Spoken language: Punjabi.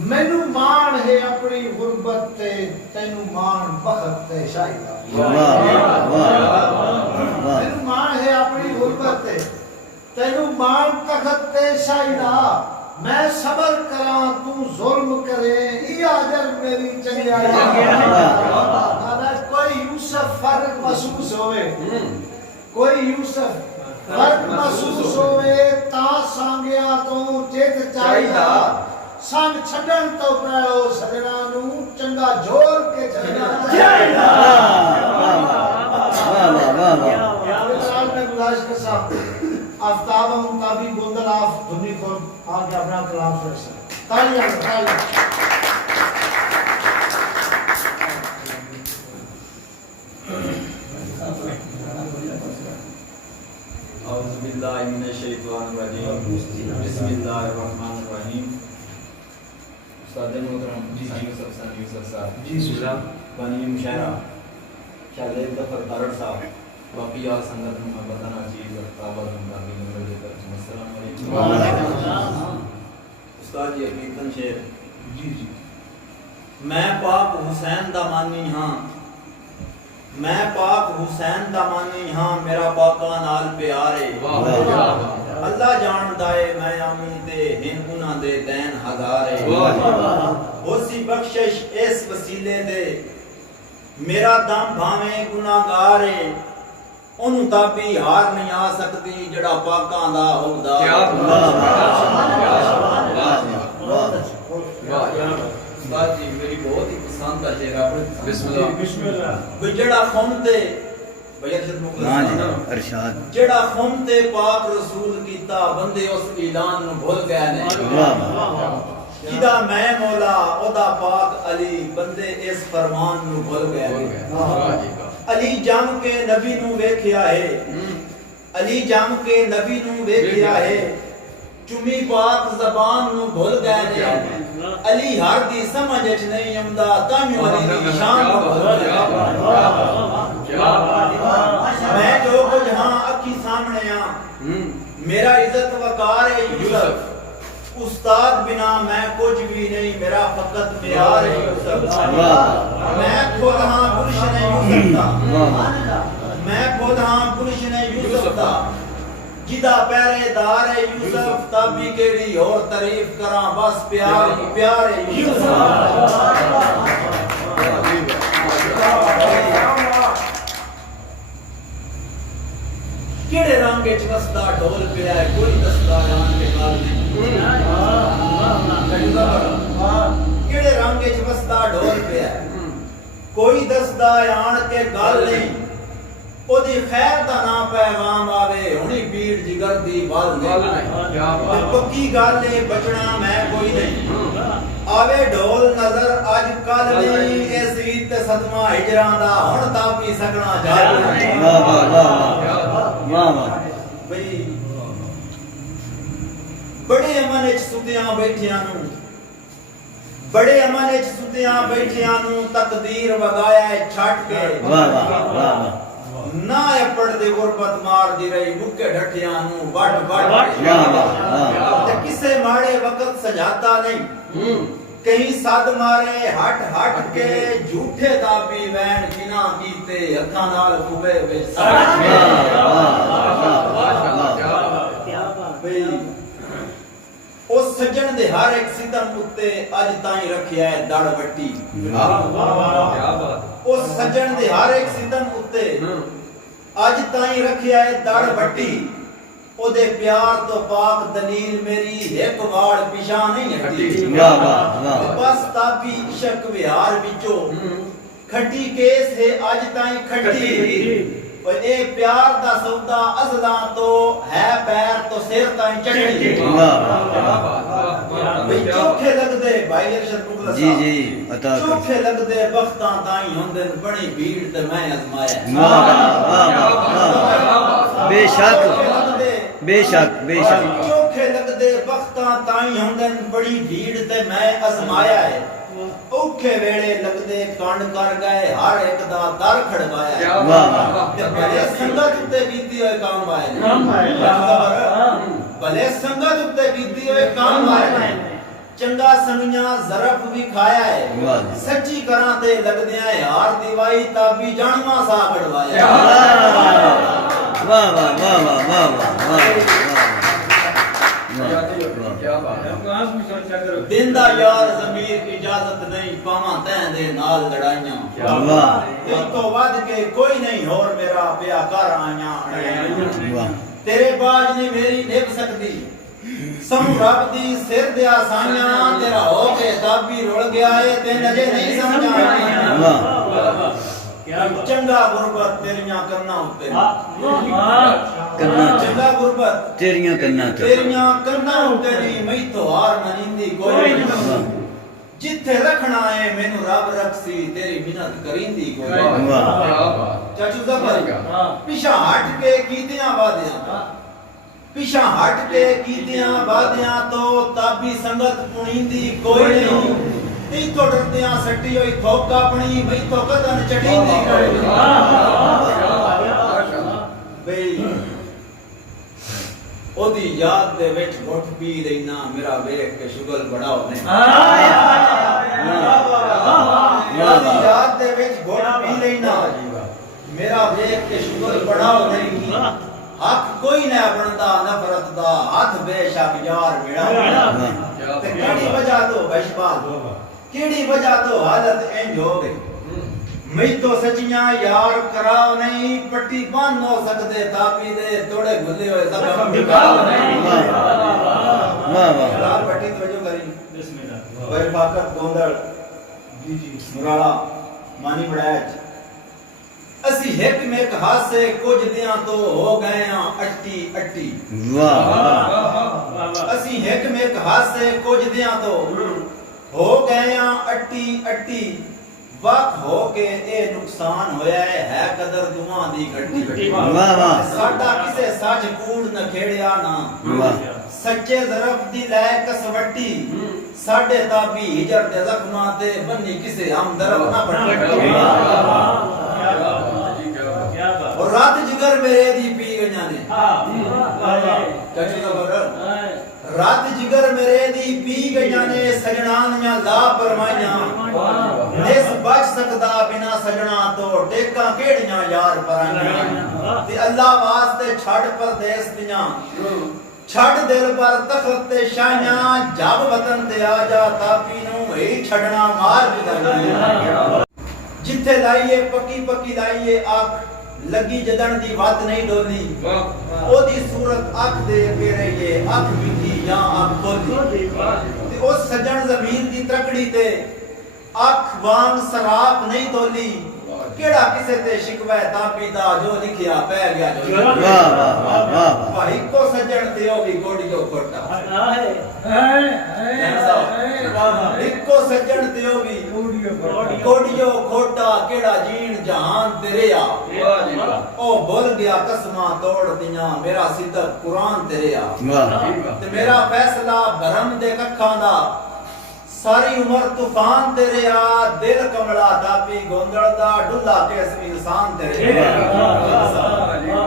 مینو مان ہے اپنی غربت تے تینو مان بخت تے شاہی دا مینو مان ہے اپنی غربت تے تینو مان تخت تے شاہی دا میں صبر کراں تو ظلم کرے یہ اجر میری چنگیائی کوئی یوسف فرق محسوس ہوئے کوئی یوسف فرق محسوس ہوئے تا سانگیا تو چیت چاہیدا سانگ چھڈن تو پہلو سجنا نو چنگا جوڑ کے چلنا چاہیدا میں گزارش کے ساتھ آفتاب مطابق گندل آف دھنی کو آگے اپنا کلام فرشتہ تالیاں اعوذ باللہ من الشیطان الرجیم بسم اللہ الرحمن الرحیم استاد محترم یوسف صاحب بانی مشاعرہ شاہد ظفر تارڑ صاحب باقی آل سنگت محبتان عجیب وقتابہ زندگی نمبر دے کر السلام علیکم استاد جی کیرتن شعر میں پاک حسین دا مانی ہاں میں پاک حسین دا مانی ہاں میرا پاکاں نال پیارے اللہ جان دائے میں آمین تے ہن گناہ دے دین ہزارے اسی بخشش اس وسیلے دے میرا دم بھاویں گناہگارے انہوں تابی ہار نہیں آ سکتی جڑا پاکاں دا ہودا استاد جی میری بہت ہی پسند کا شعر ہے بسم اللہ کوئی جڑا قوم تے بھائی ارشد ارشاد جڑا قوم تے پاک رسول کیتا بندے اس اعلان نو بھول گئے نے جدا میں مولا اودا پاک علی بندے اس فرمان نو بھول گئے نے علی جم کے نبی نو ویکھیا ہے علی جم کے نبی نو ویکھیا ہے چمی پاک زبان نو بھول گئے نے علی ہر دی سمجھ اچ نہیں آمدا تانوں علی دی شان نو بھول گئے میں جو کچھ ہاں اکھی سامنے ہاں میرا عزت وقار ہے یوسف استاد بنا میں کچھ بھی نہیں میرا فقط معیار ہے یوسف میں خود ہاں گلشن یوسف دا میں خود ہاں گلشن یوسف دا جدا پہرے دار ہے یوسف تابی کیڑی اور تعریف کراں بس پیار پیار ہے یوسف کیڑے رنگ وچ وسدا ڈھول پیا ہے کوئی دسدا جان کے گل نہیں کیڑے رنگ وچ وسدا ڈھول پیا ہے کوئی دسدا آن کے گل نہیں او دی خیر دا نا پیغام آوے ہنی پیڑ جگر دی ول نہیں پکی گل ہے بچنا میں کوئی نہیں آوے ڈھول نظر اج کل نہیں اس عید تے صدمہ ہجراں دا ہن تا پی سکنا جال نہیں بھئی بڑے امن وچ ستیاں بیٹھیاں نو بڑے امن وچ ستیاں بیٹھیاں نو تقدیر وگایا ہے چھٹ کے نہ اپڑ دے غربت مار دی رہی مکے ڈھٹیاں نو بٹ بٹ تے کسے ماڑے وقت سجاتا نہیں کہیں صد مارے ہٹ ہٹ کے جھوٹے دابی وین جنا کیتے اکھاں نال خوبے وچ اس سجن دے ہر ایک ستم اتے اج تائیں رکھیا ہے دڑ وٹی اس سجن دے ہر ایک ستم اتے اج تائیں رکھیا ہے دڑ وٹی او دے پیار تو پاک دلیل میری ایک واڑ پیشاں نہیں ہٹی بس تابی عشق وہار وچوں کھٹی کیس ہے اج تائیں کھٹی اور اے پیار دا سودا ازلاں تو ہے پیر تو سر تائیں چڑھی چوکھے لگ دے بھائی ارشد مغلص جی جی عطا کر چوکھے لگ دے بختاں تائیں ہوندن بڑی بھیڑ تے میں ازمایا بے شک بے شک بے شک چوکھے لگ دے بختاں تائیں ہوندن بڑی بھیڑ تے میں ازمایا ہے اوکھے ویڑے لگ دے کانڈ کر گئے ہر ایک دا در کھڑوایا ہے بھلے سنگت اتے بیتی ہوئے کام آئے بھلے سنگت اتے بیتی ہوئے کام آئے ਚੰਗਾ ਸੰਗੀਆਂ ਜ਼ਰਫ ਵੀ ਖਾਇਆ ਹੈ ਵਾਹ ਜੀ। ਸੱਚੀ ਕਰਾਂ ਤੇ ਲੱਗਦਿਆਂ ਯਾਰ ਦੀਵਾਈ ਤਾਬੀ ਜਾਣਵਾ ਸਾ ਕਢਵਾਇਆ ਵਾਹ ਵਾਹ ਵਾਹ ਵਾਹ ਵਾਹ ਵਾਹ ਵਾਹ ਦਿੰਦਾ ਯਾਰ ਜ਼ਮੀਰ ਇਜਾਜ਼ਤ ਨਹੀਂ ਪਾਵਾਂ ਤੈਂ ਦੇ ਨਾਲ ਲੜਾਈਆਂ ਵਾਹ ਇਸ ਤੋਂ ਵੱਧ ਕੇ ਕੋਈ ਨਹੀਂ ਹੋਰ ਮੇਰਾ ਪਿਆ ਕਰ ਆਈਆਂ ਅੜਾਈਆਂ ਵਾਹ ਤੇਰੇ ਬਾਜ ਨੇ ਮੇਰੀ ਨਿਭ ਸਕਦੀ ਸਮ ਰੱਬ ਦੀ ਸਿਰ ਦੇ ਆਸਾਈਆਂ ਤੇਰਾ ਹੋ ਕੇ ਤਾਬੀ ਰੁਲ ਗਿਆ ਏ ਤੇ ਨਜੇ ਨਹੀਂ ਸਮਝਾਈਆਂ ਵਾਹ ਚੰਗਾ ਗੁਰਬਤ ਤੇਰੀਆਂ ਕਰਨਾ ਉੱਤੇ ਕਰਨਾ ਚੰਗਾ ਗੁਰਬਤ ਤੇਰੀਆਂ ਕਰਨਾ ਤੇਰੀਆਂ ਕਰਨਾ ਉੱਤੇ ਨਹੀਂ ਮੈਂ ਤੋਂ ਹਾਰ ਮਨਿੰਦੀ ਕੋਈ ਨਹੀਂ ਜਿੱਥੇ ਰੱਖਣਾ ਏ ਮੈਨੂੰ ਰੱਬ ਰੱਖਸੀ ਤੇਰੀ ਮਿਹਨਤ ਕਰਿੰਦੀ ਕੋਈ ਵਾਹ ਚਾਚੂ ਜ਼ਬਰ ਪਿਛਾ ਹਟ ਕੇ ਕੀਤਿਆਂ ਵਾਦਿਆਂ ਪਿਛਾ ਹਟ ਕੇ ਕੀਤਿਆਂ ਵਾਦਿਆਂ ਤੋਂ ਤਾਬੀ ਸੰਗਤ ਪੁਣੀਂਦੀ ਕੋਈ ਨਹੀਂ ਤੀਥੋਂ ਡਰਦਿਆਂ ਸੱਟੀ ਹੋਈ ਥੋਕ ਆਪਣੀ ਮੈਥੋਂ ਕਦਨ ਚੜੀਂਦੀ ਕੋਈ ਨਹੀਂ ਬਈ ਉਹਦੀ ਯਾਦ ਦੇ ਵਿੱਚ ਘੁੱਟ ਪੀ ਲੈਣਾ ਮੇਰਾ ਵੇਖ ਕੇ ਸ਼ੁਗਲ ਬੜਾ ਹੋਨੇ ਉਹਦੀ ਯਾਦ ਦੇ ਵਿੱਚ ਘੁੱਟ ਪੀ ਲੈਣਾ ਮੇਰਾ ਵੇਖ ਕੇ ਸ਼ੁਗਲ ਬੜਾ ਹੋਨੇ ਹੱਕ ਕੋਈ ਨਾ ਬਣਦਾ ਨਫ਼ਰਤ ਦਾ ਹੱਥ ਬੇਸ਼ੱਕ ਯਾਰ ਮੇਰਾ ਤੇ ਕਿਹੜੀ ਵਜ੍ਹਾ ਤੋਂ ਬਸ਼ਬਾਲ ਕਿਹੜੀ ਵਜ੍ਹਾ ਤੋਂ ਹਾਲਤ ਇੰਜ ਹੋ ਗਈ ਮੈਥੋਂ ਸੱਚੀਆਂ ਯਾਰ ਕਰਾਓ ਨਹੀਂ ਪੱਟੀ ਬੰਨ ਹੋ ਸਕਦੇ ਤਾਪੀ ਦੇ ਤੋੜੇ ਗੁੱਲੇ ਹੋਏ ਜ਼ਖਮ ਟਿਕਾਓ ਨਹੀਂ ਵਾਹ ਵਾਹ ਲਾਲ ਪੱਟੀ ਤਵਜੋ ਕਰੀ ਬਿਸਮਿਲ੍ਲਾ ਬਈ ਫਾਕਤ ਗੋਂਦਲ ਜੀ ਜੀ ਮੁਰਾਲਾ ਮਾਨੀ ਬੜੈਚ ਅਸੀਂ ਇੱਕ ਮੇਕ ਹਾਸੇ ਕੁਝ ਦਿਆਂ ਤੋਂ ਹੋ ਗਏ ਆ ਅੱਟੀ ਅੱਟੀ ਵਾਹ ਅਸੀਂ ਇੱਕ ਮੇਕ ਹਾਸੇ ਕੁਝ ਦਿਆਂ ਤੋਂ ਹੋ ਗਏ ਆ ਅੱਟੀ ਅੱਟੀ ਵਕ ਹੋ ਕੇ ਇਹ ਨੁਕਸਾਨ ਹੋਇਆ ਹੈ ਕਦਰ ਦੁਆ ਦੀ ਘੱਟੀ ਵਾਹ ਵਾਹ ਸਾਡਾ ਕਿਸੇ ਸੱਚ ਕੂੜ ਨਾ ਖੇੜਿਆ ਨਾ ਵਾਹ ਸੱਚੇ ਜ਼ਰਫ ਦੀ ਲੈ ਕਸਵੱਟੀ ਸਾਡੇ ਤਾਬੀ ਹਿਜਰ ਦੇ ਜ਼ਖਮਾਂ ਤੇ ਬੰਨੀ ਕਿਸੇ ਹਮਦਰਦ ਨਾ ਪੱਟੀ और रात जिगर मेरे दी पी गईयां ने चाचू का बगर रात जिगर मेरे दी पी गईयां ने सजनान या ला परमाइयां निस बच सकदा बिना सजना तो टेका केड़ियां यार पराइयां ते अल्लाह वास्ते छड़ परदेस दियां छड़ दिल पर तखत ते शाइयां जब वतन ते आ जा तापी नु ही छड़ना मार बिदाइयां जिथे लाइए पक्की पक्की लाइए आख लगी जदन दी बात नहीं डोली ओदी सूरत अख दे के रहिए अख बीती या अख खोली ते ओ सजन जमीन दी तकड़ी ते अख वांग सराप नहीं तोली केड़ा किसे ते शिकवा ताबी दा जो लिखिया पै गया जो वाह वाह वाह वाह भाई को सजन ते ओ भी गोड़ियो खोटा इको सजन ते ओ भी गोड़ियो खोटा केड़ा जीण जहान तेरे आ ओ भुल गया कसमां तोड़ दियां मेरा सिद्दक कुरान तेरे आ वाह ते मेरा फैसला भरम दे कखां दा सारी उम्र तूफान तेरे आ दिल कमला दापी गोंदल दा डुल्ला के इंसान तेरे आ